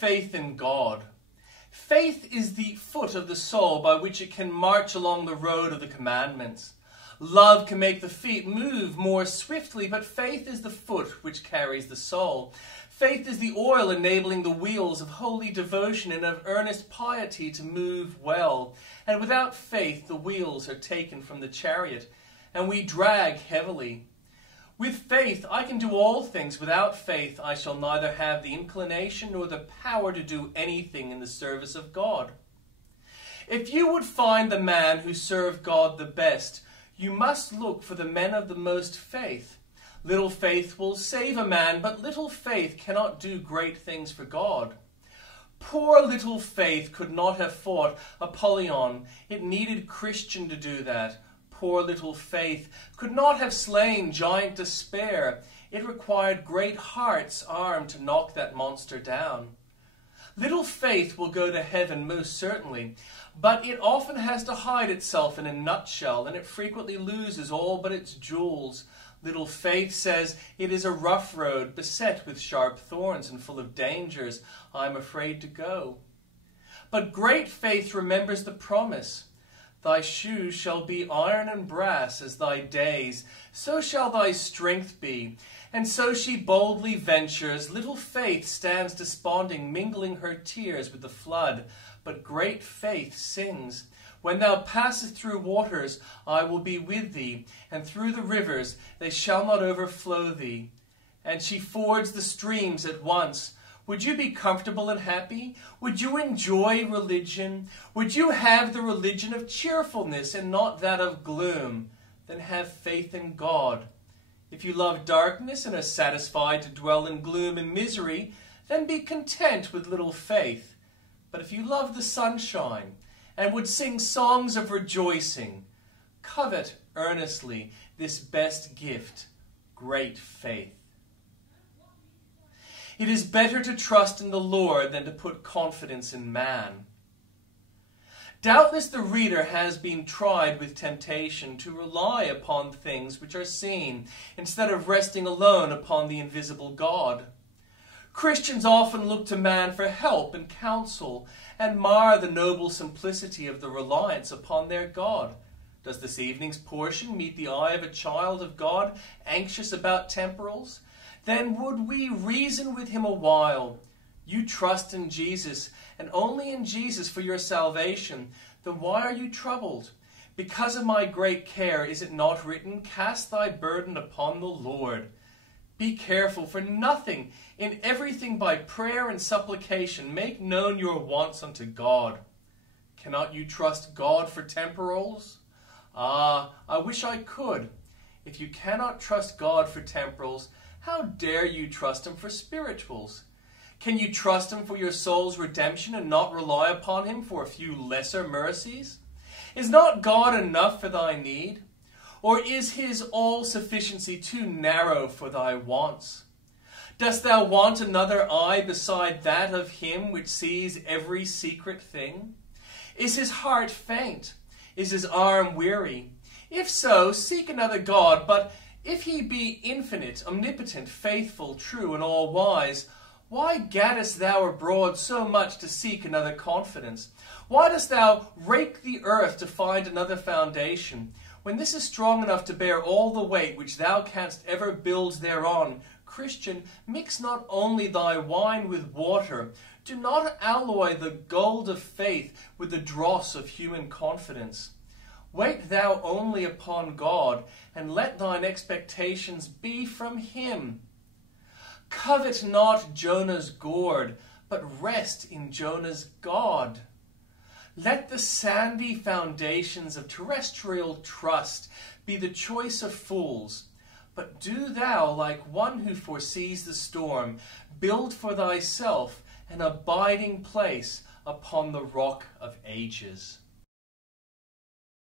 faith in God? Faith is the foot of the soul by which it can march along the road of the commandments. Love can make the feet move more swiftly, but faith is the foot which carries the soul. Faith is the oil enabling the wheels of holy devotion and of earnest piety to move well. And without faith the wheels are taken from the chariot, and we drag heavily. With faith I can do all things. Without faith I shall neither have the inclination nor the power to do anything in the service of God. If you would find the man who served God the best, you must look for the men of the most faith. Little faith will save a man, but little faith cannot do great things for God. Poor little faith could not have fought Apollyon. It needed Christian to do that. Poor little faith could not have slain giant despair. It required great heart's arm to knock that monster down. Little faith will go to heaven most certainly, but it often has to hide itself in a nutshell, and it frequently loses all but its jewels. Little faith says, it is a rough road, beset with sharp thorns and full of dangers. I am afraid to go. But great faith remembers the promise. Thy shoes shall be iron and brass as thy days, so shall thy strength be. And so she boldly ventures. Little faith stands desponding, mingling her tears with the flood. But great faith sings, when thou passest through waters, I will be with thee, and through the rivers, they shall not overflow thee. And she fords the streams at once. Would you be comfortable and happy? Would you enjoy religion? Would you have the religion of cheerfulness and not that of gloom? Then have faith in God. If you love darkness and are satisfied to dwell in gloom and misery, then be content with little faith. But if you love the sunshine and would sing songs of rejoicing, covet earnestly this best gift, great faith. It is better to trust in the Lord than to put confidence in man. Doubtless the reader has been tried with temptation to rely upon things which are seen, instead of resting alone upon the invisible God. Christians often look to man for help and counsel, and mar the noble simplicity of the reliance upon their God. Does this evening's portion meet the eye of a child of God, anxious about temporals? Then would we reason with him a while. You trust in Jesus, and only in Jesus for your salvation. Then why are you troubled? Because of my great care, is it not written, cast thy burden upon the Lord? Be careful for nothing, in everything by prayer and supplication, make known your wants unto God. Cannot you trust God for temporals? Ah, I wish I could. If you cannot trust God for temporals, how dare you trust him for spirituals? Can you trust him for your soul's redemption and not rely upon him for a few lesser mercies? Is not God enough for thy need? Or is his all-sufficiency too narrow for thy wants? Dost thou want another eye beside that of him which sees every secret thing? Is his heart faint? Is his arm weary? If so, seek another God, but if he be infinite, omnipotent, faithful, true, and all-wise, why gaddest thou abroad so much to seek another confidence? Why dost thou rake the earth to find another foundation? When this is strong enough to bear all the weight which thou canst ever build thereon, Christian, mix not only thy wine with water. Do not alloy the gold of faith with the dross of human confidence. Wait thou only upon God, and let thine expectations be from him. Covet not Jonah's gourd, but rest in Jonah's God. Let the sandy foundations of terrestrial trust be the choice of fools, but do thou, like one who foresees the storm, build for thyself an abiding place upon the rock of ages.